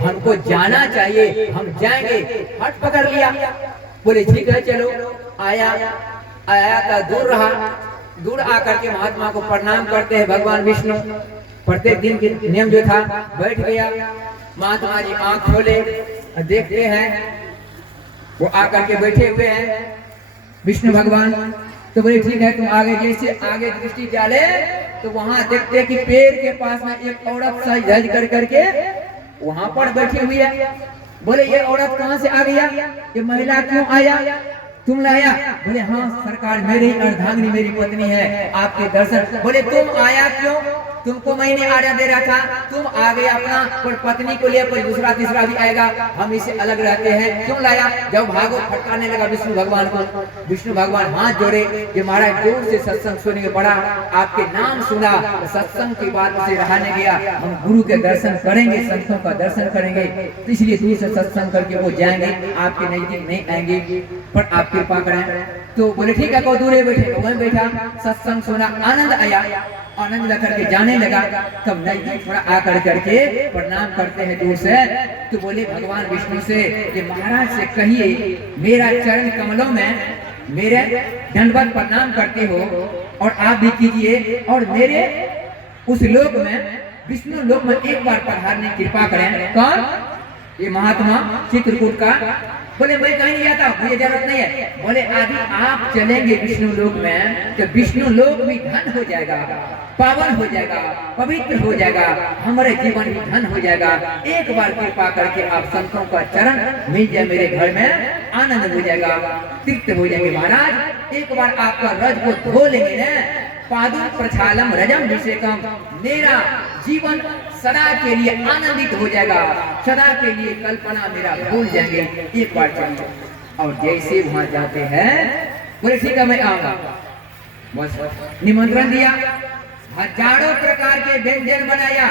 हमको जाना चाहिए, हम जाएंगे। हट पकड़ लिया, बोले ठीक है चलो। आया था, दूर रहा, दूर आकर के महात्मा को प्रणाम करते हैं भगवान विष्णु। प्रत्येक दिन के नियम जो था, बैठ गया। महात्मा जी आंख खोले, देखते हैं वो आकर के बैठे हुए हैं विष्णु भगवान। तो बोले ठीक है तुम आगे, जैसे आगे दृष्टि डाले तो वहां देखते कि पेड़ के पास में एक औरत सज धज कर करके वहां पर बैठी हुई है। बोले ये औरत कहाँ से आ गया, ये महिला क्यों आया, तुम लाया? बोले हाँ सरकार, मेरी अर्धांगिनी मेरी पत्नी है, आपके दर्शन। बोले तुम आया क्यों, तुमको मैंने आज्ञा दे रहा था, तुम आ गए अपना, कोई पत्नी को लिए कोई दूसरा तीसरा भी आएगा, हम इसे अलग रहते हैं, क्यों लाया? जब भागो फटकारने लगा विष्णु भगवान को। विष्णु भगवान हाथ जोड़े कि महाराज दूर से सत्संग सुनने के पड़ा, आपके नाम सुना, सत्संग की बात से रहा नहीं गया, हम गुरु के दर्शन करेंगे, संतों का दर्शन करेंगे, तो इसलिए दूर से सत्संग करके वो जाएंगे, आपके नजदीक नहीं आएंगे, पर आप कृपा करें। तो बोले ठीक है, को दूर बैठे, वहीं बैठा, सत्संग सुना, आनंद आया, आनंद लेकर के जाने लगा। तब नजदीक थोड़ा आकर करके प्रणाम करते हैं दूर से। तो बोले भगवान विष्णु से कि महाराज से कहिए मेरा चरण कमलों में मेरे दंडवत प्रणाम करते हो, और आप भी कीजिए, और मेरे उस लोक में विष्णु लोक में एक बार पधारने की कृपा करें। कौन? ये महात्मा चित्रकूट का। बोले मैं कहीं नहीं आता, मुझे जरूरत नहीं है। बोले आदि आप चलेंगे विष्णु लोक में तो विष्णु लोक भी धन हो जाएगा, पावन हो जाएगा, पवित्र हो जाएगा, हमारे जीवन भी धन हो जाएगा। एक बार कृपा करके आप संतों का चरण मिल जाए मेरे घर में, आनंद हो जाएगा, तृप्त हो जाएंगे महाराज। एक बार आपका रज को धो लेंगे ना, पादुम प्रक्षालम रजम विषेकम, मेरा जीवन सदा के लिए आनंदित हो जाएगा, सदा के लिए कल्पना मेरा भूल जाएंगे। एक बार चलिए। और जैसे वहां जाते हैं बोले ठीक है मैं आऊंगा, बस निमंत्रण दिया, हजारों प्रकार के व्यंजन बनाया,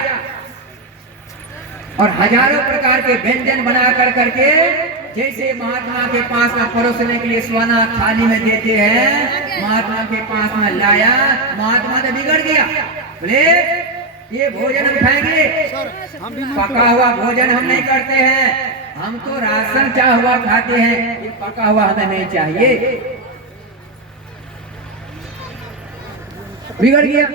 और हजारों प्रकार के व्यंजन बना कर करके जैसे महात्मा के पास में परोसने के लिए सोना थाली में देते हैं, महात्मा के पास में लाया, महात्मा तो बिगड़ गया। बोले ये भोजन हम खाएंगे, पका हुआ भोजन हम नहीं करते हैं, हम तो राशन चाह हुआ खाते हैं, ये पका हुआ हमें नहीं चाहिए। बिगड़ गया,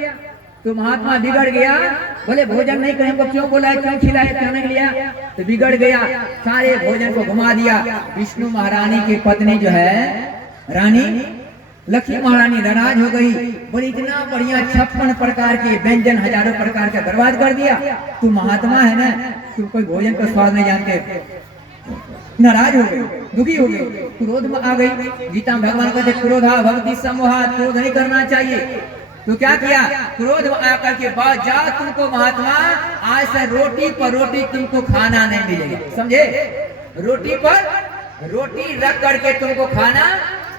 तो महात्मा बिगड़ गया। बोले भोजन नहीं करें, क्यों बोला, क्यों खिलाया, क्यों नहीं लिया? तो बिगड़ गया, सारे भोजन को घुमा दिया। विष्णु महारानी की पत्नी जो है रानी लक्ष्मी महारानी नाराज हो गई। बोले इतना बढ़िया 56 प्रकार के व्यंजन, हजारों प्रकार का बर्बाद कर दिया, तू महात्मा है ना, तू कोई भोजन का स्वाद नहीं जानते। नाराज हो गई, दुखी हो गई, क्रोध में आ गई। गीता में भगवान कहते क्रोधा भवति सम्मोहात्, क्रोध नहीं करना चाहिए। तो क्या किया, क्रोध में आकर के बाद जा तुमको महात्मा आज से रोटी पर रोटी तुमको खाना नहीं मिलेगा, समझे? रोटी पर रोटी रख करके तुमको खाना,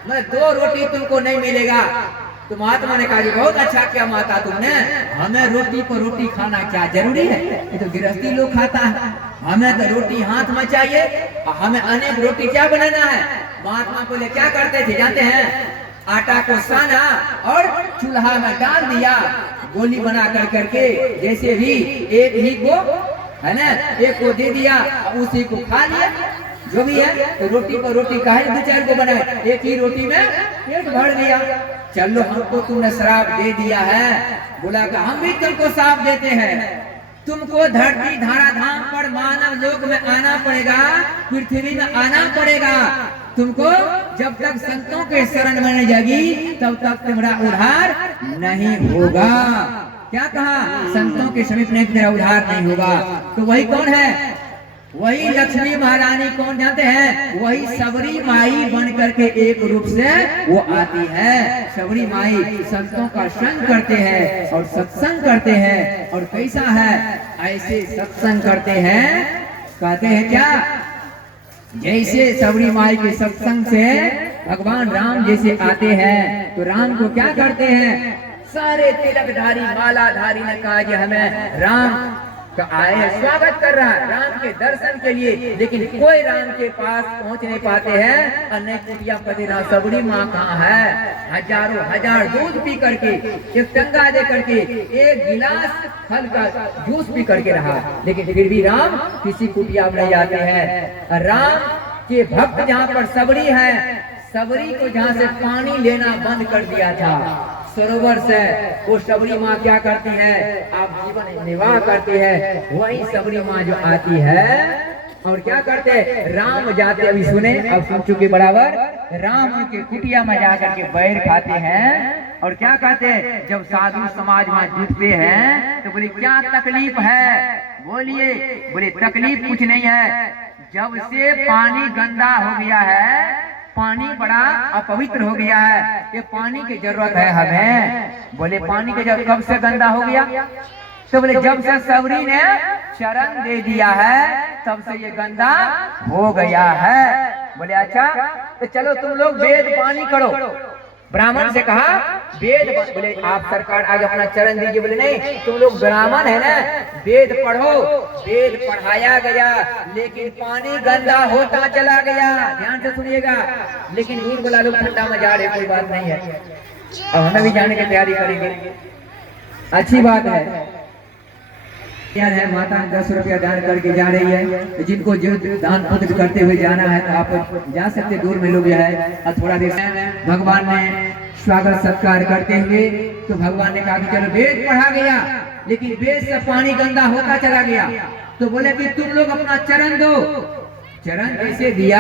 मतलब 2 रोटी तुमको नहीं मिलेगा। तो महात्मा ने कहा बहुत अच्छा क्या माता तुमने, हमें रोटी पर रोटी खाना क्या जरूरी है, ये तो गृहस्थी लोग खाता है, हमें तो रोटी हाथ में चाहिए, हमें अनेक रोटी क्या बनाना है। महात्मा बोले क्या करते थे जानते हैं, आटा को साना और चूल्हा में डाल दिया, गोली बना कर करके, जैसे भी एक ही को है ना, एक को दे दिया, उसी को खा लिया, जो भी है। तो रोटी पर रोटी काहे 2-4 को बनाए, एक ही रोटी में पेट भर लिया। चलो हमको तुमने श्राप दे दिया है, बोला कि हम भी तुमको श्राप देते हैं, तुमको धरती धारा धाम पर मानव लोक में आना पड़ेगा, पृथ्वी में आना पड़ेगा। तुमको जब तक संतों के शरण में नहीं जाएगी तब तक तुम्हारा उद्धार नहीं होगा। क्या कहा, संतों के समीप नहीं तेरा उद्धार नहीं होगा। तो वही कौन है, वही लक्ष्मी महारानी, कौन जानते हैं, वही सबरी माई बन करके एक रूप से वो आती है। सबरी माई संतों का संग करते हैं और सत्संग करते हैं, और कैसा है, ऐसे सत्संग करते हैं, कहते हैं क्या, जैसे सबरी माई के सत्संग से भगवान राम जैसे आते हैं, तो राम को क्या करते हैं, सारे तिलकधारी मालाधारी ने कहा कि हमें राम का आए स्वागत कर रहा है, राम के दर्शन के लिए, लेकिन कोई राम के पास पहुंच नहीं पाते हैं। और नहीं कुटिया पति राम सबरी माँ कहाँ है? हजारों हजार दूध पी करके, एक टंगा दे करके, एक गिलास फल का जूस पी करके रहा, लेकिन फिर भी राम किसी कुटिया में नहीं जाते हैं। राम के भक्त जहाँ पर सबरी है, सबरी को जहाँ से पानी लेना बंद कर दिया था सरोवर से, वो सबरी माँ क्या करती है? आप जीवन निर्वाह करती है। वही सबरी माँ जो आती है और क्या करते हैं? राम जाते, अभी सुने, अब सुन चुके बराबर, राम के कुटिया में जाकर के बैर खाते हैं और क्या कहते हैं? जब साधु समाज में जुटते हैं तो बोले क्या तकलीफ है? बोलिए, बोले तकलीफ कुछ नहीं है, जब से पानी गंदा हो गया है, पानी बड़ा अपवित्र हो गया है, ये पानी की जरूरत है हमें। बोले पानी की जरूरत कब से गंदा हो गया? तो बोले जब से सबरी ने चरण दे दिया है तब से ये गंदा हो गया है। बोले अच्छा, तो चलो तुम लोग वेद पानी करो। ब्राह्मण से कहा वेद, बोले आप सरकार आगे अपना चरण दीजिए। बोले नहीं, तुम लोग ब्राह्मण है ना, वेद पढ़ो। वेद पढ़ाया गया, लेकिन पानी गंदा होता चला गया। ध्यान से सुनिएगा। लेकिन दूर बोला लोग ठंडा में जा रहे, कोई बात नहीं है, अब हमें भी जाने की तैयारी करेंगे, अच्छी बात है। है माता 10 रुपया दान करके जा रही है, जिनको जो दान पुण्य करते हुए जाना है तो आप जा सकते, दूर में लोग है। और थोड़ा देर भगवान ने स्वागत सत्कार करते हुए तो भगवान ने कहा कि चलो वेद पढ़ा गया, लेकिन वेद से पानी गंदा होता चला गया। तो बोले कि तुम लोग अपना चरण दो। चरण कैसे दिया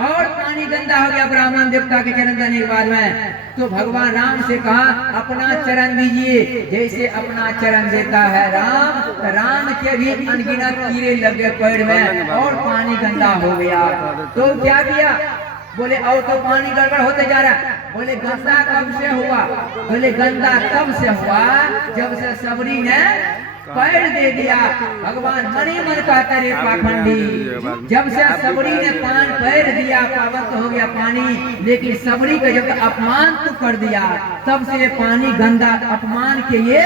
और पानी गंदा हो गया ब्राह्मण देवता के चरण देने के बाद में। तो भगवान राम से कहा अपना चरण दीजिए। जैसे अपना चरण देता है राम, तो राम के भी अनगिनत कीड़े लग गए पैर में और पानी गंदा हो गया। तो क्या किया? बोले और तो पानी गड़बड़ होते जा रहा। बोले गंदा कब से हुआ? बोले गंदा कब से हुआ? जब से सबरी ने पैर दे दिया। भगवान मनी मन कहता रे पाखंडी, जब से सबरी ने पान पैर दिया पावन हो गया पानी, लेकिन सबरी का जब अपमान तो कर दिया तब से पानी गंदा, अपमान के ये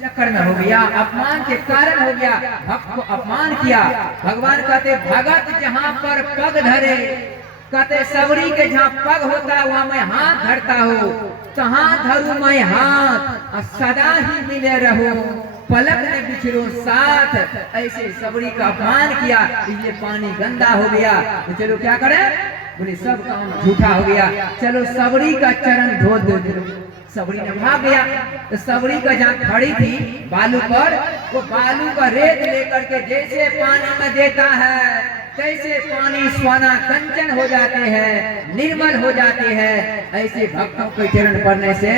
चक्कर में हो गया, अपमान के कारण हो गया, भक्त को अपमान किया। भगवान कहते भगत जहाँ पर पग धरे, कहते सबरी के जहाँ पग होता है वहाँ मैं हाथ धरता हूँ, तहाँ धरू मैं हाथ, सदा ही मिले रहो, पलक में बिछड़ो साथ। ऐसे सबरी का अपमान किया, इसलिए पानी गंदा हो गया। तो चलो क्या करें? बोले सब काम झूठा हो गया, चलो सबरी का चरण धो दो। सबरी ने भाग गया। तो सबरी का जहाँ खड़ी थी बालू पर, वो बालू का रेत लेकर के जैसे पानी में देता है, कैसे पानी स्वाना कंचन हो जाते हैं, निर्मल हो जाते हैं। ऐसे भक्तों के चरण पड़ने से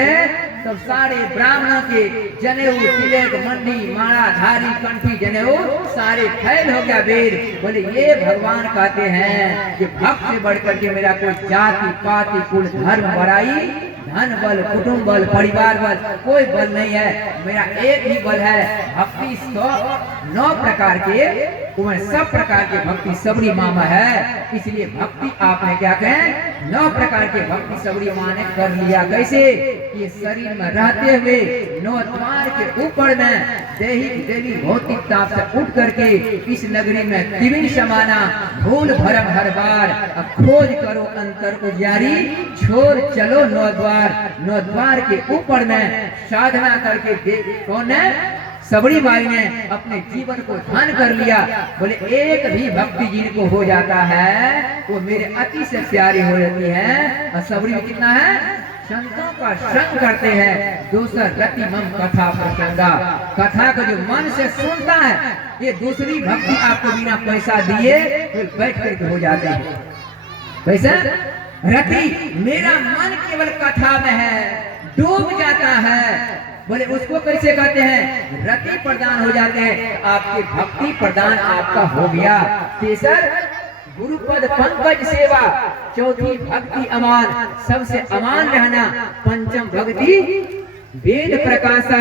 सब सारे ब्राह्मणों के जनेऊ, तिलक, मंडी, माला, धारी, कंठी, जनेऊ सारे फैल हो गया वेद। बोले ये भगवान कहते हैं कि भक्त से बढ़कर के मेरा कोई जाति पाति कुल धर्म बड़ाई, धन बल, कुटुंब बल, परिवार बल, कोई बल नहीं है। मेरा एक ही बल है, भक्ति 9 प्रकार के, सब प्रकार के भक्ति सबरी माँ में है। इसलिए भक्ति आपने क्या कहें? 9 प्रकार के भक्ति सबरी माँ ने कर लिया। कैसे? ये शरीर में रहते हुए 9 द्वार के ऊपर में देवी भौतिक ताप से उठ करके इस नगरी में तिमिर समाना, भूल भरम हर बार, अब खोज करो अंतर उजियारी, छोड़ चलो 9 द्वार के ऊपर में साधना करके कौन है? सबरी माई ने अपने जीवन को धन कर लिया। बोले एक भी भक्ति जिनको हो जाता है वो मेरे अति से प्यारी हो जाती है। और सबरी में कितना है? संतों का संग करते हैं। दूसर रति मम कथा प्रसंगा, कथा को जो मन से सुनता है, ये दूसरी भक्ति आपको बिना पैसा दिए बैठ करके हो जाती है। कैसा? रति, मेरा मन केवल कथा में है, डूब जाता है। बोले उसको कैसे कहते हैं? रति प्रदान हो जाते हैं। आपकी भक्ति प्रदान आपका हो गया। तीसर गुरुपद पंकज सेवा, चौथी भक्ति अमान, सबसे अमान रहना। पंचम भक्ति वेद प्रकाशा,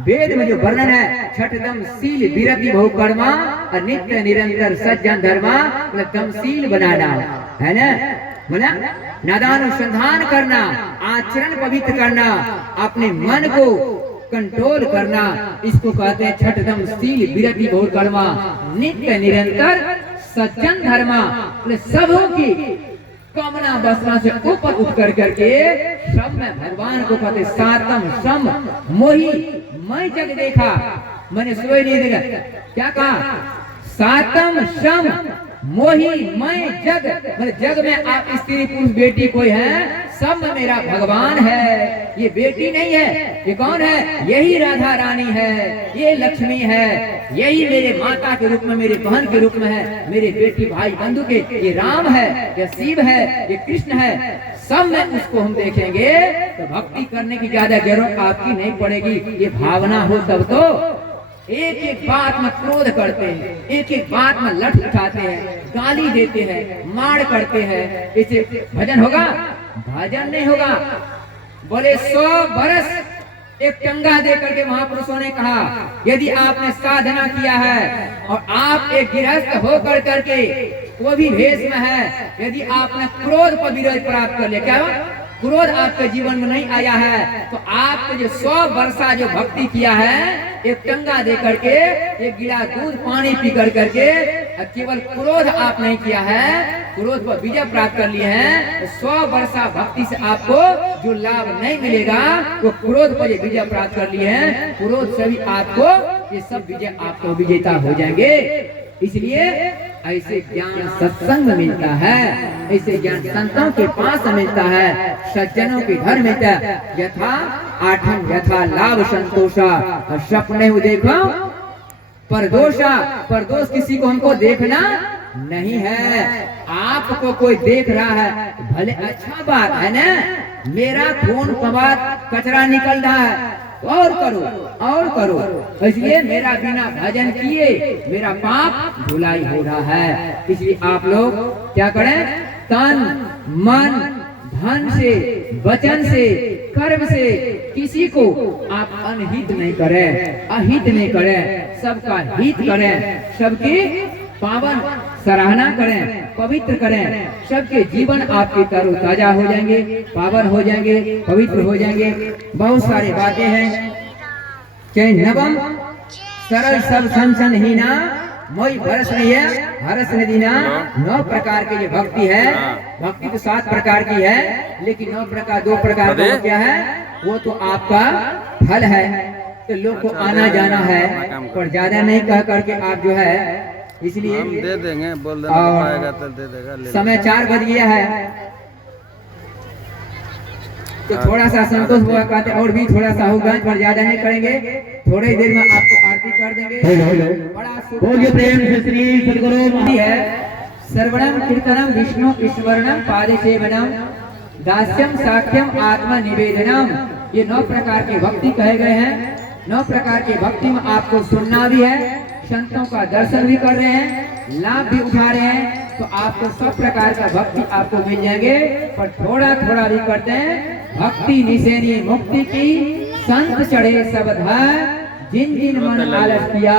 वेद में जो वर्णन है छठदम शील विरति बहुकर्मा, नित्य निरंतर सज्जन धर्मा, दमशील बनाना है ना, बोला नादानुसंधान करना, आचरण पवित्र करना, अपने मन को कंट्रोल करना, इसको कहते हैं छठदम शील विरति घोर कर्मा नित्य निरंतर सज्जन धर्मा। सबों की कामना वासना से ऊपर उठ कर करके सब में भगवान को कहते सातम सम मोही मैं जग देखा, मैंने सोई नहीं देखा। क्या कहा? सातम सम मोही मैं जग, जग में आप स्त्री पुरुष बेटी कोई है, सब में मेरा भगवान है। ये बेटी नहीं है, ये कौन है? यही राधा रानी है, ये लक्ष्मी है, यही मेरे माता के रूप में, मेरे बहन के रूप में है, मेरे बेटी भाई बंधु के, ये राम है, ये शिव है, ये कृष्ण है। सब में उसको हम देखेंगे तो भक्ति करने की ज्यादा जरूरत आपकी नहीं पड़ेगी। ये भावना हो तब तो एक एक बात में क्रोध करते हैं, एक एक बात में लठ उठाते हैं, गाली देते हैं, मार करते हैं, इसे भजन होगा? भजन नहीं होगा। बोले 100 बरस एक टंगा दे करके महापुरुषों ने कहा, यदि आपने साधना किया है और आप एक गृहस्थ होकर करके वो भी भेष में है, यदि आपने क्रोध पर विजय प्राप्त कर लिया, क्या क्रोध आपके जीवन में नहीं आया है, तो आपने जो 100 वर्षा जो भक्ति किया है, एक टंगा दे करके, एक गिलास दूध पानी पी कर करके, केवल क्रोध आप नहीं किया है, क्रोध पर विजय प्राप्त कर लिए हैं, 100 वर्षा भक्ति से आपको जो लाभ नहीं मिलेगा वो क्रोध पर विजय प्राप्त कर लिए हैं, क्रोध से भी आपको ये सब विजय आपको विजेता हो जाएंगे। इसलिए ऐसे ज्ञान सत्संग मिलता है, ऐसे ज्ञान संतों के पास मिलता है, सज्जनों के घर मिलता है। यथा आठम यथा लाभ संतोषा, और सपने देखो परदोषा, परदोष किसी को हमको देखना नहीं है। आपको कोई देख रहा है भले अच्छा बात है ना, मेरा खून पवात कचरा निकल रहा है और करो और करो, इसलिए मेरा बिना भजन किए मेरा पाप धुलाई हो रहा है। इसलिए आप लोग क्या करें? तन मन धन से वचन से कर्म से किसी को आप अनहित नहीं करें, अहित नहीं करें, सबका हित करें, सबकी पावन सराहना करें, पवित्र करें, सबके जीवन आपके तरोताजा हो जाएंगे, पावन हो जाएंगे, पवित्र हो जाएंगे। बहुत सारी बातें हैं, चाहे नवम सरल सब संसनहीना मोई भरस नहीं है हरस नदीना। 9 प्रकार की ये भक्ति है, भक्ति तो 7 प्रकार की है, लेकिन 2 प्रकार का क्या है? वो तो आपका फल है, तो लोग को आना जाना है, पर ज्यादा नहीं कह करके आप जो है, इसलिए दे देंगे, बोल देना तो दे देगा। समय 4 बज गया है, तो थोड़ा सा संतोष हुआ कहते और भी थोड़ा सा होगा, पर ज्यादा नहीं करेंगे, थोड़ी देर में आपको आरती कर देंगे। बड़ा प्रेम से श्री सद्गुरु है। सर्वणम कीर्तनम विष्णु ईश्वरनम पादे सेवनम दास्यम साक्ष्यम आत्मा निवेदनम। ये 9 प्रकार के भक्ति कहे गए हैं। 9 प्रकार की भक्ति में आपको सुनना भी है, संतों का दर्शन भी कर रहे हैं, लाभ भी उठा रहे हैं, तो आपको सब प्रकार का भक्ति आपको मिल जाएंगे। पर थोड़ा थोड़ा भी करते हैं। भक्ति निसेनी मुक्ति की संत चढ़े सब धार, जिन जिन मन आलस किया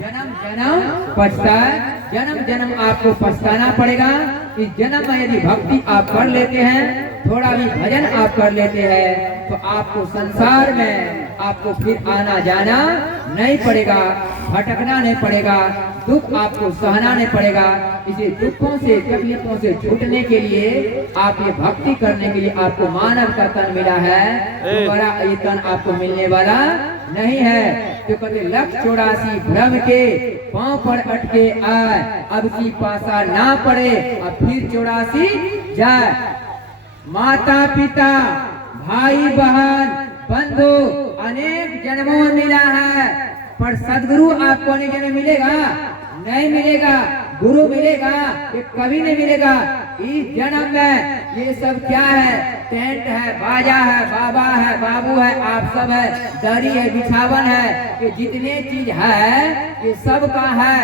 जन्म जन्म पछताए। जन्म जन्म आपको पछताना पड़ेगा। इस जन्म में यदि भक्ति आप कर लेते हैं, थोड़ा भी भजन आप कर लेते हैं, तो आपको संसार में आपको फिर आना जाना नहीं पड़ेगा, भटकना नहीं पड़ेगा, दुख आपको सहना नहीं पड़ेगा। इसे दुखों से तकलीफों से छूटने के लिए आप ये भक्ति करने के लिए आपको मानव का तन मिला है, बड़ा ये तन आपको मिलने वाला नहीं है। तो कहते लक्ष्य 84 भ्रम के पांव पर अटके आए, अब की पासा ना पड़े, अब फिर 84 जाए। माता पिता भाई बहन बंधु अनेक जन्मों में मिला है, पर सदगुरु आपको अनेक जन्म मिलेगा नहीं मिलेगा, गुरु मिलेगा ये कभी नहीं मिलेगा। इस जन्म में ये सब क्या है? टेंट है, बाजा है, बाबा है, बाबू है, आप सब है, दरी है, बिछावन है, ये जितने चीज है ये सब का है।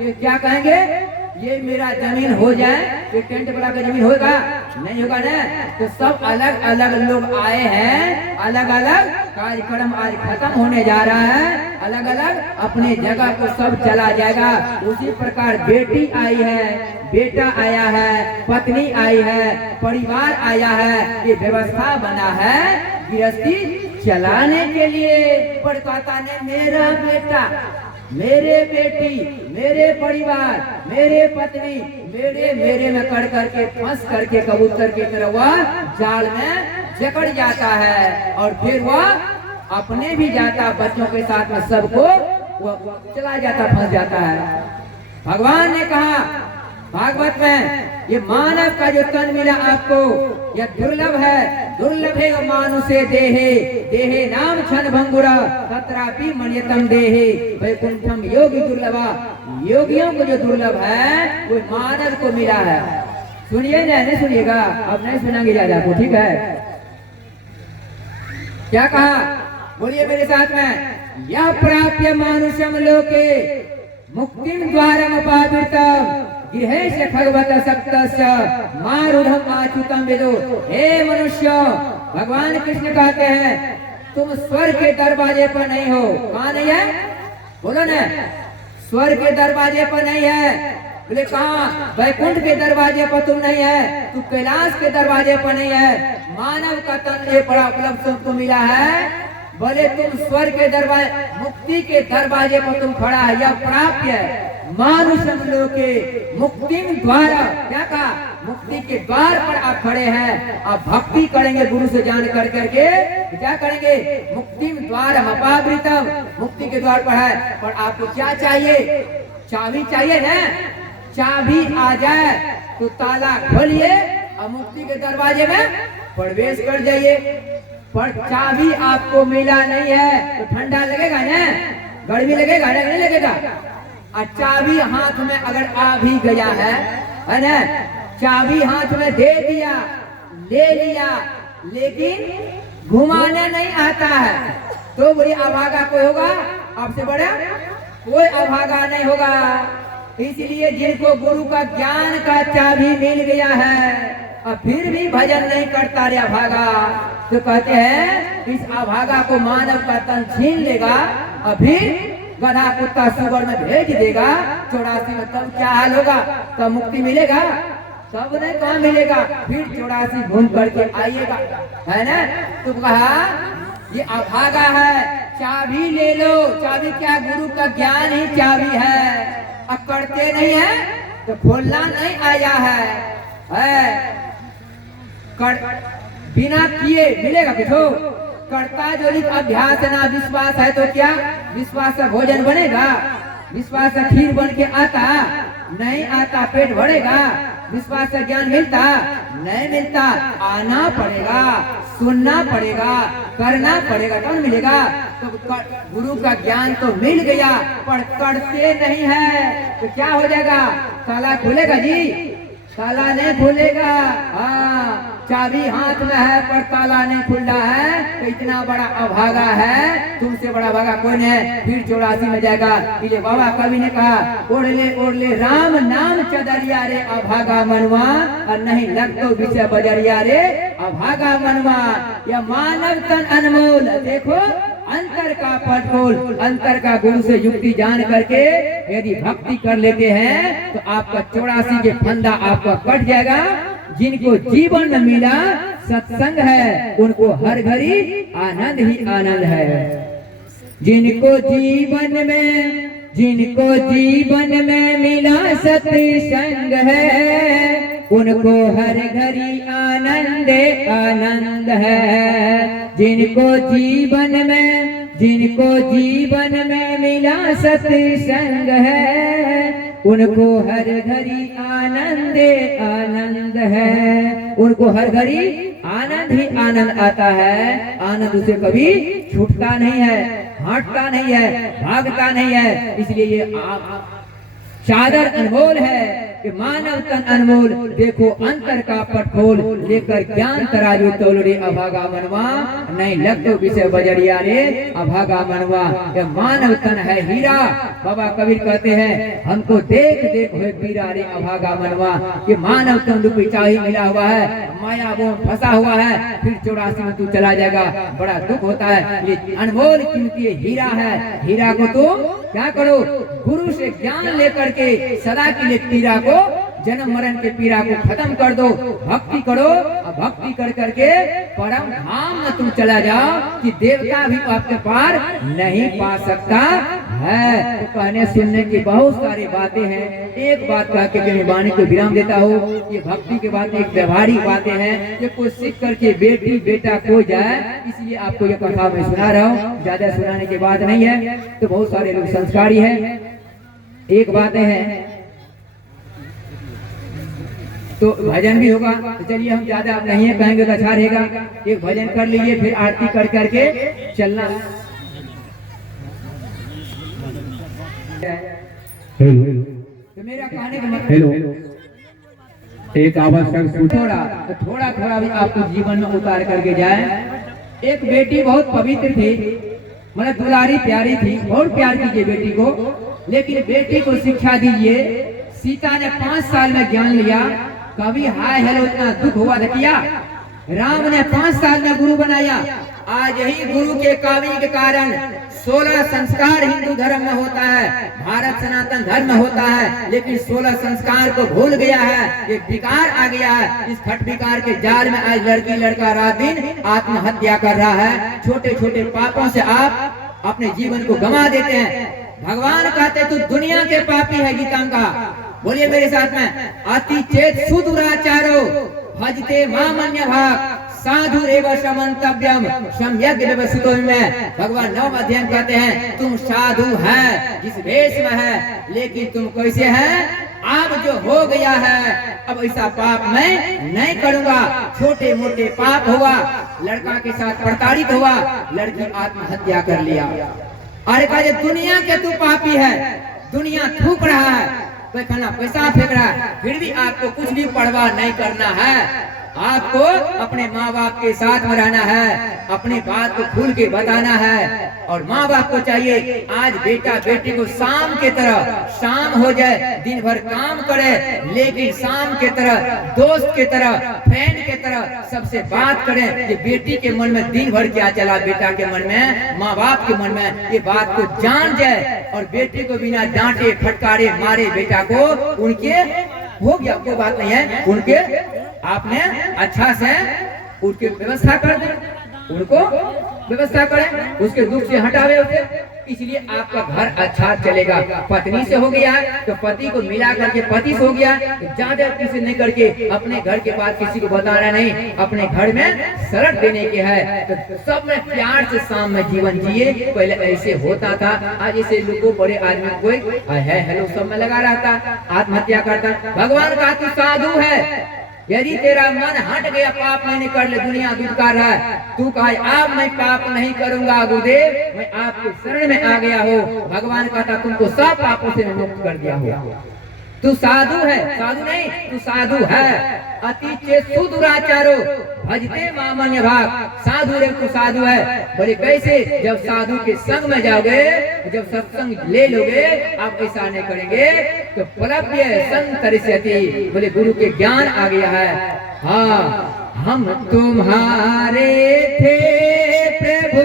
ये क्या कहेंगे? ये मेरा जमीन हो जाए, ये टेंट वाला का जमीन होगा नहीं होगा ना। तो सब अलग अलग लोग आए हैं, अलग अलग कार्यक्रम आज खत्म होने जा रहा है, अलग अलग अपने जगह को सब चला जाएगा। उसी प्रकार बेटी आई है, बेटा आया है, पत्नी आई है, परिवार आया है, ये व्यवस्था बना है, गृहस्थी चलाने के लिए पड़काता ने मेरा बेटा, मेरे बेटी, मेरे परिवार, मेरे पत्नी, मेरे मेरे में कर करके फंस करके कबूतर की तरह वह जाल में जकड़ जाता है और फिर वह अपने भी जाता, बच्चों के साथ में सबको वो चला जाता, फंस जाता है। भगवान ने कहा भागवत में, ये मानव का जो तन मिला आपको यह दुर्लभ है, दुर्लभ है मानुषे देहे, देहे नाम क्षण भंगुरा तत्रापि मन्यतम देहे वैकुंठम योगी दुर्लभा। योगियों को जो दुर्लभ है वो मानव को मिला है। सुनिए ना, नहीं सुनिएगा, अब नहीं सुनाएंगे ज्यादा को, ठीक है? क्या कहा, बोलिए मेरे साथ में, यह प्राप्य मानुषम लोके मुक्तिम द्वारम अपावृतम गृहेश भगवत सप्तस्य मारूढ़म आच्युतम विदु। हे मनुष्य, भगवान कृष्ण कहते हैं तुम स्वर्ग के दरवाजे पर नहीं हो। कहाँ नहीं है, बोलो ना, स्वर्ग के दरवाजे पर नहीं है। बोले कहाँ, वैकुंठ के दरवाजे पर तुम नहीं है, तू कैलाश के दरवाजे पर नहीं है। मानव का तन ये बड़ा उपलब्ध तुमको मिला है, बोले तुम स्वर्ग के दरवाजे, मुक्ति के दरवाजे पर तुम खड़ा है, यह प्राप्य है मानुषम लोके मुक्तिम द्वारा। क्या कहा, मुक्ति के द्वार पर आप खड़े हैं। आप भक्ति करेंगे गुरु से जान कर करके, क्या करेंगे, मुक्तिम द्वार अपावृतम, मुक्ति के द्वार पर है। पर आपको क्या चाहिए, चाबी चाहिए ना, चाबी आ जाए तो ताला खोलिए और मुक्ति के दरवाजे में प्रवेश कर जाइए। पर चाबी आपको मिला नहीं है तो ठंडा लगेगा ना, गर्मी लगेगा ना, नहीं लगेगा। और चाबी हाथ में अगर आ भी गया है ना, चाबी हाथ में दे दिया, ले लिया, लेकिन घुमाने नहीं आता है तो बोली अभागा कोई होगा आपसे बड़ा, कोई अभागा नहीं होगा। इसलिए जिनको गुरु का ज्ञान का चाबी मिल गया है और फिर भी भजन नहीं करता रे अभागा, तो कहते हैं इस अभागा को मानव का तन छीन लेगा और फिर गधा कुत्ता सुगर में भेज देगा 84 में, तब क्या हाल होगा, तब मुक्ति मिलेगा, तब नहीं कहाँ मिलेगा, फिर 84 घूम करके आइएगा, है ना। तो कहा ये अभागा है, चाबी ले लो। चाबी क्या, गुरु का ज्ञान ही चाबी है। अब करते नहीं है तो खोलना नहीं आया है। बिना किए मिलेगा किसको, करता जो अभ्यास ना विश्वास है तो क्या विश्वास से भोजन बनेगा, विश्वास से खीर बन के आता नहीं आता, पेट भरेगा, विश्वास से ज्ञान मिलता नहीं मिलता, आना पड़ेगा, सुनना पड़ेगा, करना पड़ेगा, कौन मिलेगा। तो गुरु का ज्ञान तो मिल गया पर करते नहीं है तो क्या हो जाएगा, ताला खुलेगा जी, ताला नहीं खुलेगा। हाँ, चाबी हाथ में है पर ताला नहीं खुल रहा है तो इतना बड़ा अभागा है, तुमसे बड़ा भागा कोई नहीं, फिर 84 में जाएगा। इसलिए बाबा कवि ने कहा, ओढ़ ले राम नाम चदरिया रे अभागा मनवा, और नहीं लगतो विषय बजरिया रे अभागा मनवा। यह मानव तन अनमोल, देखो अंतर का पटखोल, अंतर का गुरु से युक्ति जान करके यदि भक्ति कर लेते हैं तो आपका 84 के फंदा आपका कट जाएगा। जिनको जीवन में मिला सत्संग है उनको हर घड़ी आनंद ही आनंद है। जिनको जीवन में मिला सत्संग है उनको हर घड़ी आनंद आनंद है। जिनको जीवन में मिला सत्संग है उनको हर घड़ी आनंद आनंद है। उनको हर घड़ी आनंद ही आनंद आता है, आनंद उसे कभी छूटता नहीं है, हटता नहीं है, भागता नहीं है। इसलिए ये चादर अनमोल है कि मानव तन अनमोल, देखो अंतर का पटखोल, लेकर ज्ञान तराजू तोल रे अभागा मनवा, नहीं लगतो विषय बजरिया रे अभागा मनवा। ये मानव तन है हीरा, बाबा कबीर कहते हैं हमको देख देख हुए पीरा रे अभागा मनवा। ये मानव तन रूपी चाही मिला हुआ है, माया वो फंसा हुआ है, फिर 84 में तू चला जाएगा, बड़ा दुख होता है। ये अनमोल कीमती हीरा है, हीरा को तो क्या करो, गुरु से ज्ञान लेकर के सदा के लिए पीरा को जन्म मरण के पीड़ा को खत्म कर दो, भक्ति करो और भक्ति कर करके परम धाम में तुम चला जाओ कि देवता भी आपके पार नहीं पा सकता है। तो कहने सुनने की बहुत सारी बातें हैं। एक बात कह के मैं वाणी को विराम देता हूँ। ये भक्ति के बाद एक व्यवहारिक बातें हैं कि कोई सीख करके बेटी बेटा खो जाए, इसलिए आपको ये कथा मैं सुना रहा हूँ। ज्यादा सुनाने की बात नहीं है, तो बहुत सारे लोग संस्कारी है। एक बात है तो भजन भी होगा, तो चलिए हम ज्यादा अब नहीं है कहेंगे तो अच्छा रहेगा। एक भजन कर लीजिए, फिर आरती कर करके चलना। तो मेरा कहने का मतलब हेलो, एक आवश्यक थोड़ा थोड़ा भी आपको जीवन में उतार करके जाए। एक बेटी बहुत पवित्र थी, मतलब दुलारी प्यारी थी, बहुत प्यार कीजिए बेटी को, लेकिन बेटी को शिक्षा दीजिए। सीता ने 5 साल में ज्ञान लिया, कभी हाय हेलो इतना दुख हुआ किया। राम ने 5 साल में गुरु बनाया। आज यही गुरु के काबिल के कारण 16 संस्कार हिंदू धर्म में होता है, भारत सनातन धर्म में होता है, लेकिन 16 संस्कार को भूल गया है। एक विकार आ गया है। इस खट विकार के जाल में आज लड़की लड़का रात दिन आत्महत्या कर रहा है। छोटे छोटे पापों से आप अपने जीवन को गंवा देते हैं। भगवान कहते तू दुनिया के पापी है, गीता में कहा। बोलिए मेरे साथ में, अति चेत सुदुराचारो भजते मामन्य भाग साधु एवं समन्तव्यम सम्यक व्यवस्थितो में। भगवान 9 अध्याय कहते हैं तुम साधु है जिस वेश में है, लेकिन तुम कैसे है? अब जो हो गया है, अब ऐसा पाप मैं नहीं करूंगा। छोटे मोटे पाप हुआ, लड़का के साथ प्रताड़ित हुआ, लड़की आत्महत्या कर लिया। अरे कहा दुनिया के तू पापी है, दुनिया थूक रहा है, कोई खाना पैसा फेंक रहा है, फिर भी आपको कुछ भी परवाह नहीं करना है। आपको अपने माँ बाप के साथ में रहना है, अपनी बात को खुल के बताना है। और माँ बाप को चाहिए आज बेटा बेटी को शाम के तरह, शाम हो जाए दिन भर काम करे, लेकिन शाम के तरह दोस्त के तरह फ्रेंड के तरह सबसे बात करें कि बेटी के मन में दिन भर क्या चला, बेटा के मन में, माँ बाप के मन में, ये बात को जान जाए। और बेटी को बिना डांटे फटकारे मारे बेटा को, उनके हो गया कोई बात नहीं है, उनके आपने अच्छा से उनकी व्यवस्था कर दे, उनको व्यवस्था करें, उसके दुख से हटावे उसे, इसलिए आपका घर अच्छा चलेगा। पत्नी से हो गया तो पति को मिला करके पति से हो गया, तो ज्यादा किसी नहीं करके अपने घर के बात किसी को बताना नहीं, अपने घर में शरण देने के है। तो सब में प्यार से शाम में जीवन जिए। पहले ऐसे होता था, आज ऐसे लोगों बड़े आदमी कोई है हेलो सब में लगा रहता, आत्महत्या करता। भगवान का तू साधु है, यदि तेरा मन हट गया पाप मैंने कर ले, दुनिया दुष्कार है, तू कहे अब मैं पाप नहीं करूंगा गुरुदेव, मैं आपके शरण में आ गया हो। भगवान कहता तुमको सब पापों से मुक्त कर दिया हो। तू साधु है, साधु नहीं तू साधु है। अति चेत सुदुराचारो भजते मामन्य भाग, साधु रे तू साधु है। बोले कैसे? जब साधु के संग में जाओगे, जब सत्संग ले लोगे, आप ऐसा नहीं करेंगे तो प्लव्य संतरिष्यति, बोले गुरु के ज्ञान आ गया है। हाँ, हम तुम्हारे थे प्रभु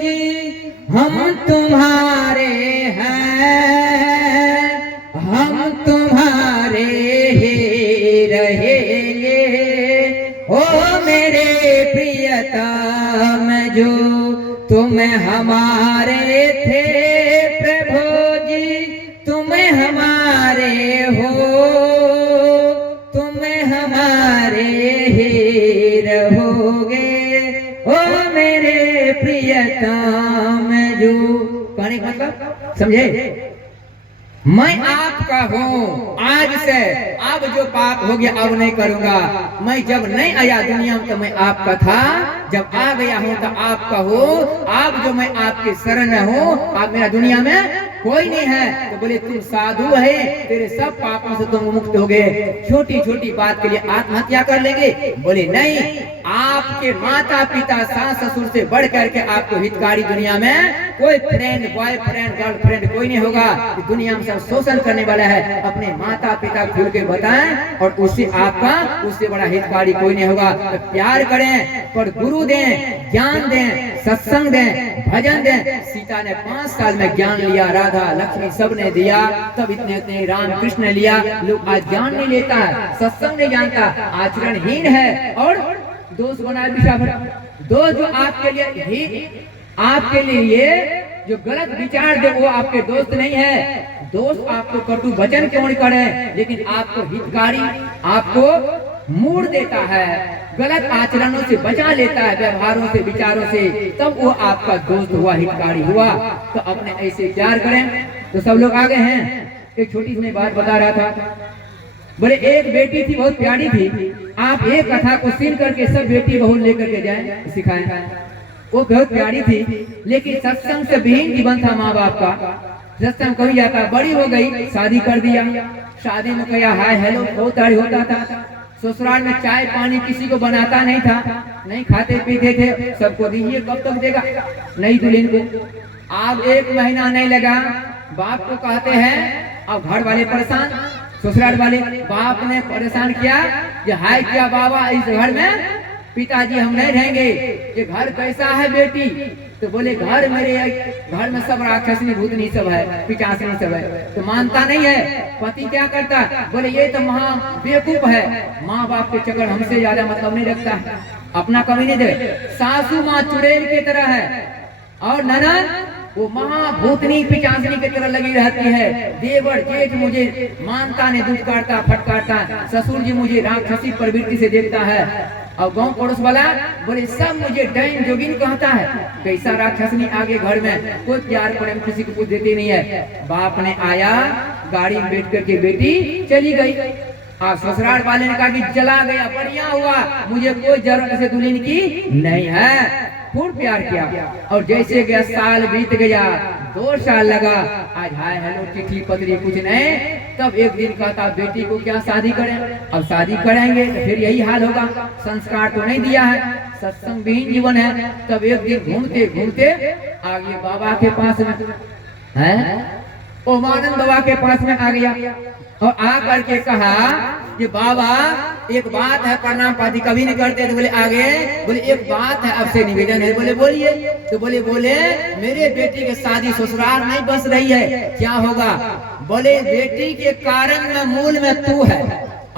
जी, हम तुम्हारे हैं, हम तुम्हारे ही रहेंगे। ओ मेरे प्रियतम जो तुम हमारे थे प्रभु जी, तुम हमारे हो, तुम हमारे ही रहोगे। ओ मेरे प्रियतम जो, कहने का मतलब समझे? मैं आपका हूँ, आज से अब जो पाप हो गया अब नहीं करूंगा। मैं जब नहीं आया दुनिया में तो मैं आपका था, जब आ गया हूँ तो आपका हूँ। अब जो मैं आपके शरण में हूँ, आप मेरा दुनिया में कोई नहीं है। तो बोले तुम साधु है, तेरे सब पापों से तुम मुक्त हो गए, छोटी छोटी बात के लिए आत्महत्या कर लेंगे? बोले नहीं, आपके माता पिता सास ससुर से बढ़ करके आपको हितकारी दुनिया में कोई फ्रेंड बॉयफ्रेंड गर्लफ्रेंड कोई नहीं होगा। दुनिया में सब शोषण करने वाला है। अपने माता पिता खुल के बताएं और उससे आपका उससे बड़ा हितकारी कोई नहीं होगा। तो प्यार करें, पर गुरु दें, ज्ञान दें, सत्संग दें, भजन दें। सीता ने 5 साल में ज्ञान लिया, राधा राधा लक्ष्मी सब ने दिया, तब इतने इतने राम कृष्ण लिया। लोग आज ज्ञान नहीं लेता है, सत्संग नहीं जानता, आचरणहीन है और दोस्त बना दिशा भर। दोस्त जो आपके लिए जो गलत विचार दे वो आपके दोस्त नहीं है। दोस्त आपको कटु वचन क्यों नहीं करे, लेकिन आपको हितकारी, आपको मूड देता है, गलत आचरणों से बचा लेता है, व्यवहारों से, विचारों से, तब वो आपका दोस्त हुआ, हितकारी हुआ। तो अपने ऐसे प्यार करें। तो सब लोग आगे हैं। एक छोटी सी बात बता रहा था, बोले एक बेटी थी, बहुत प्यारी थी। आप एक कथा को सुन करके सब बेटी बहू लेकर के जाए, सिखाए। वो बहुत प्यारी थी, लेकिन सत्संग से विहीन जीवन था माँ बाप का। सत्संग कभी जाता, बड़ी हो गई, शादी कर दिया। शादी में कहा हाय हेलो बहुत होता था। ससुराल में चाय पानी किसी को बनाता नहीं था, नहीं खाते पीते थे, सबको दीजिए, कब तक देगा नहीं दुल्हन को। अब 1 महीना नहीं लगा, बाप को कहते हैं, अब घर वाले परेशान, ससुराल वाले, बाप ने परेशान किया कि हाय क्या बाबा, इस घर में पिताजी हम नहीं रहेंगे, ये घर कैसा है बेटी? तो बोले घर घर में सब राक्षसनी भूतनी सब है, पिचासनी सब है। तो मानता नहीं है। पति क्या करता, बोले ये तो महा बेवकूफ है, माँ बाप के चक्कर हमसे ज्यादा मतलब नहीं रखता है, अपना कमी नहीं दे। सासू माँ चुड़ैल की तरह है और ननद वो महाभूतनी पिचासनी की तरह लगी रहती है। देवर जेठ मुझे मानता नहीं, दूध काटता फटकारता, ससुर जी मुझे राक्षसी प्रवृत्ति से देखता है, और गांव पड़ोस वाला बोले सब मुझे डाइन जोगिन कहता है। कैसा राक्षसनी आगे घर में कोई प्यार प्रेम किसी को कुछ देती नहीं है। बाप ने आया, गाड़ी में बैठ करके बेटी चली गई। आप ससुराल वाले ने कहा कि चला गया, बढ़िया हुआ, मुझे कोई जरूरत से दुल्हन की नहीं है। खूब प्यार किया और जैसे गया साल बीत गया, 2 साल लगा, आज हाय हेलो चिट्ठी पत्री कुछ नहीं। तब एक दिन कहता बेटी को क्या शादी करें? अब शादी करेंगे तो फिर यही हाल होगा, संस्कार तो नहीं दिया है, सत्संग विहीन जीवन है। तब एक दिन घूमते घूमते आगे बाबा के पास में है, ओमानंद बाबा के पास में आ गया और आ करके कहा कि बाबा एक बात है, प्रणाम पाती कभी नहीं करते। तो बोले आगे, बोले एक बात है आपसे निवेदन है। बोले बोलिए। तो बोले मेरे बेटी की शादी ससुराल नहीं बस रही है, क्या होगा? बोले बेटी के कारण में मूल में तू है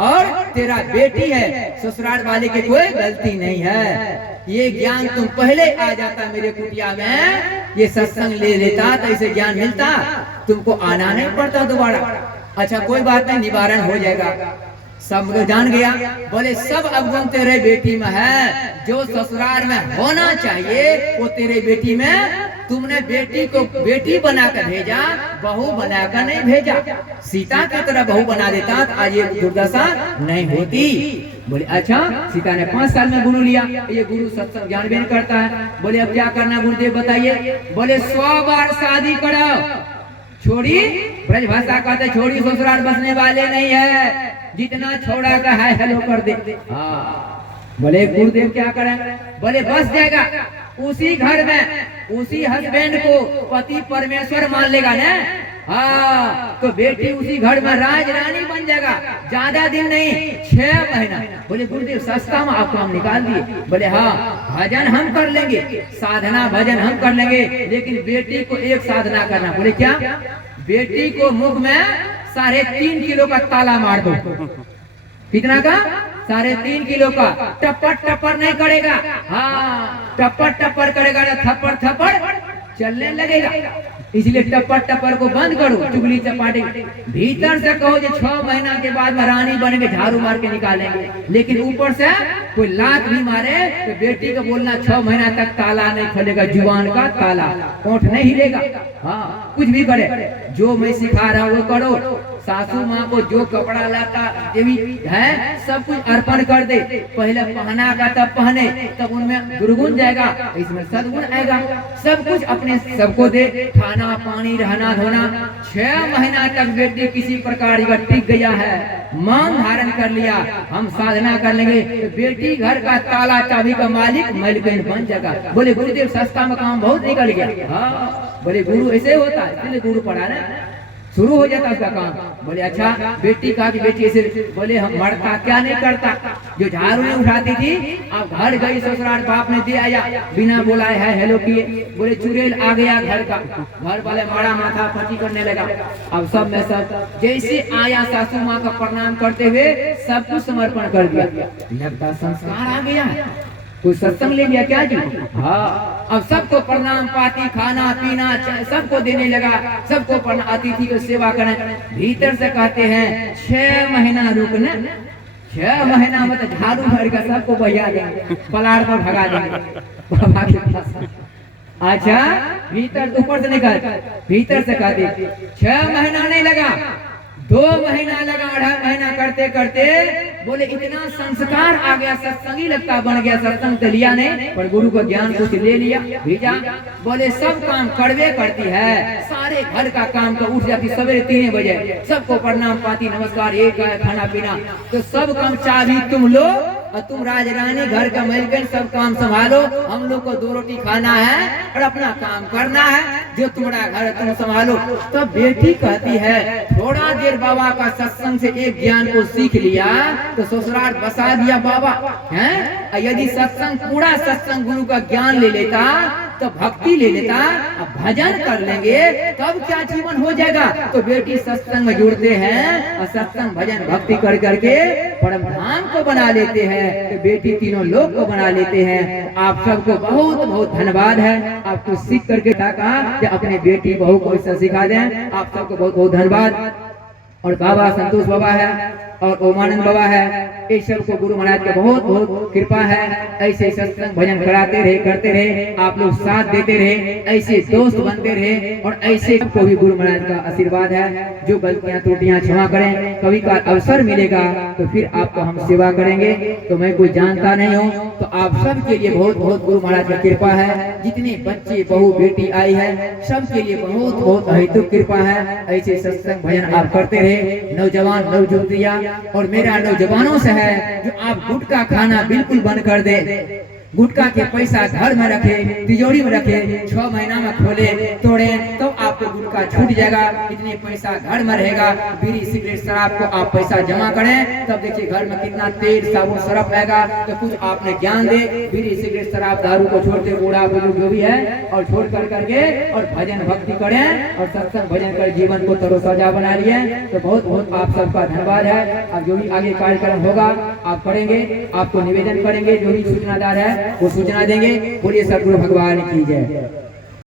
और तेरा बेटी है, ससुराल वाले की कोई गलती नहीं है। ये ज्ञान तुम पहले आ जाता मेरे कुटिया में, ये सत्संग ले लेता तो इसे ज्ञान मिलता, तुमको आना नहीं पड़ता दोबारा। अच्छा कोई बात नहीं, निवारण हो जाएगा। सब जान गया। बोले सब अवगुण तेरे बेटी में है, जो ससुराल में होना चाहिए वो तेरे बेटी में। तुमने बेटी को बेटी बनाकर भेजा, बहू बनाकर नहीं भेजा। सीता की तरह बहू बना देता तो आज ये दुर्दशा नहीं होती। बोले अच्छा, सीता ने 5 साल में गुरु लिया, ये गुरु सत्संग ज्ञान बेन करता है। बोले अब क्या करना गुरुदेव बताइए? बोले 100 बार शादी करो, छोड़ी, ब्रज भाषा कहते छोड़ी ससुराल बसने वाले नहीं है, जितना छोड़ा का है हेलो कर दे। बोले गुरुदेव क्या करें? बोले बस जाएगा उसी घर में, उसी हस्बैंड को पति परमेश्वर मान लेगा ना, तो बेटी उसी घर में राज रानी बन जाएगा। ज्यादा दिन नहीं, 6 महीना। बोले गुरुदेव सस्ता में आप काम निकाल दिए। बोले हाँ, भजन हम कर लेंगे, साधना भजन हम कर लेंगे, लेकिन बेटी को एक साधना करना। बोले क्या? बेटी को मुख में 3.5 किलो का ताला मार दो। कितना का? 3.5 किलो का। टप्पर टप्पर नहीं करेगा, हाँ टप्पर टप्पर करेगा ना, थप्पड़ थप्पड़ चलने लगेगा। इसलिए टप्पर टप्पर को बंद करो, चुगली चपाटी। भीतर से कहो जो 6 महीना के बाद में रानी बन के झाड़ू मार के निकालेंगे, लेकिन ऊपर से कोई लात भी मारे तो बेटी को बोलना 6 महीना तक ताला नहीं खोलेगा, जुबान का ताला, होंठ नहीं हिलेगा। हाँ कुछ भी करे, जो मैं सिखा रहा हूँ वो करो। सासू माँ को जो कपड़ा लाता देवी है सब कुछ अर्पण कर दे, पहले पहना का तब पहने, तब उनमें दुर्गुण जाएगा, इसमें सदगुण आएगा। सब कुछ अपने सबको दे, खाना पानी रहना धोना। 6 महीना तक बेटी किसी प्रकार का टिक गया है, मान धारण कर लिया, हम साधना कर लेंगे तो बेटी घर का ताला चाबी का मालिक मलिकिन बन जाएगा। बोले गुरुदेव सस्ता में काम बहुत निकल गया। हाँ बोले गुरु ऐसे होता है, इसलिए गुरु पढ़ा ना, शुरू हो जाता उसका काम। बोले अच्छा, बेटी कहा कि बेटी ऐसे, बोले हम मरता क्या नहीं करता, जो झाड़ू नहीं उठाती थी अब घर गई ससुराल, बाप ने दे आया बिना बुलाए है हेलो किए, बोले चुड़ैल आ गया घर का। घर वाले मारा माथा पची करने लगा। अब सब में सब जैसे आया सासू माँ का प्रणाम करते हुए सब कुछ समर्पण कर दिया। लगता संस्कार आ गया, कोई सत्संग ले लिया क्या जी? हाँ, अब सबको प्रणाम पाती, खाना पीना सबको देने लगा, सबको प्रणाम, अतिथि को सेवा करने। भीतर से कहते हैं 6 महीना रुकना, 6 महीना में तो झाड़ू भर कर सबको बहिया देंगे, पलाड़ पर भगा देंगे बाबा के पास। अच्छा, भीतर ऊपर से निकल, भीतर से कहते 6 महीना नहीं लगा, 2 महीना लगा, 2.5 महीना करते करते बोले इतना संस्कार आ गया, सत्संगी लगता बन गया। सत्संग तो लिया नहीं पर गुरु को ज्ञान कुछ ले लिया, भेजा। बोले सब काम करवे करती है, सारे घर का काम तो उठ जाती सवेरे 3 बजे, सबको प्रणाम पाती, नमस्कार, एक है खाना पीना, तो सब काम चाबी तुम लो और तुम राजरानी घर का मलकिन, सब काम संभालो, हम लोग को 2 रोटी खाना है और अपना काम करना है, जो तुम्हारा घर तुम संभालो। तो बेटी कहती है थोड़ा देर बाबा का सत्संग से एक ज्ञान को सीख लिया तो ससुराल बसा दिया बाबा हैं। यदि सत्संग पूरा सत्संग गुरु का ज्ञान ले लेता तो भक्ति ले लेता, अब भजन कर लेंगे तब क्या जीवन हो जाएगा। तो बेटी सत्संग में जुड़ते हैं और सत्संग भजन भक्ति कर करके परम धाम को बना लेते हैं, तो बेटी तीनों लोग को बना लेते हैं। आप सबको बहुत बहुत धन्यवाद है, आपको सीख करके कहा कि अपने बेटी बहू को ऐसा सिखा दें। आप सबको बहुत बहुत धन्यवाद। और बाबा संतोष बाबा है और ओमानंद बाबा है, इस सब को गुरु महाराज का बहुत बहुत कृपा है। ऐसे सत्संग भजन कराते रहे, करते रहे, आप लोग साथ देते रहे, ऐसे दोस्त बनते रहे और ऐसे को भी गुरु महाराज का आशीर्वाद है। जो गलतियां त्रुटियां क्षमा करें, कभी का अवसर मिलेगा तो फिर आपको हम सेवा करेंगे। तो मैं कोई जानता नहीं हूँ, तो आप सब के लिए बहुत बहुत गुरु महाराज की कृपा है। जितने बच्चे बहू बेटी आई है सबके लिए बहुत बहुत अहेतुक कृपा है। ऐसे सत्संग भजन आप करते रहे, नौजवान नवजुवतियां, और मेरा नौजवानों से है जो आप गुटखा खाना बिल्कुल बंद कर दे। गुटखा के पैसा घर में रखे, तिजोरी में रखे, 6 महीना में खोले तोड़े तो आपको गुटखा छूट जाएगा। इतने पैसा घर में रहेगा। बीड़ी सिगरेट शराब को आप पैसा जमा करें तब देखिए घर में कितना तेल साबुन सरफ रहेगा। तो कुछ आपने ज्ञान दे, बीड़ी सिगरेट शराब दारू को छोड़ते, बूढ़ा बुजुर्ग जो भी है और छोड़ कर करके और भजन भक्ति करें और सत्संग भजन कर जीवन को तरोताजा बना लिए। तो बहुत बहुत आप सबका धन्यवाद है। अब जो भी आगे कार्यक्रम होगा आप करेंगे, आपको निवेदन करेंगे, जो भी सूचनादार है वो सूचना देंगे। बोलिए सदगुरु भगवान की जय।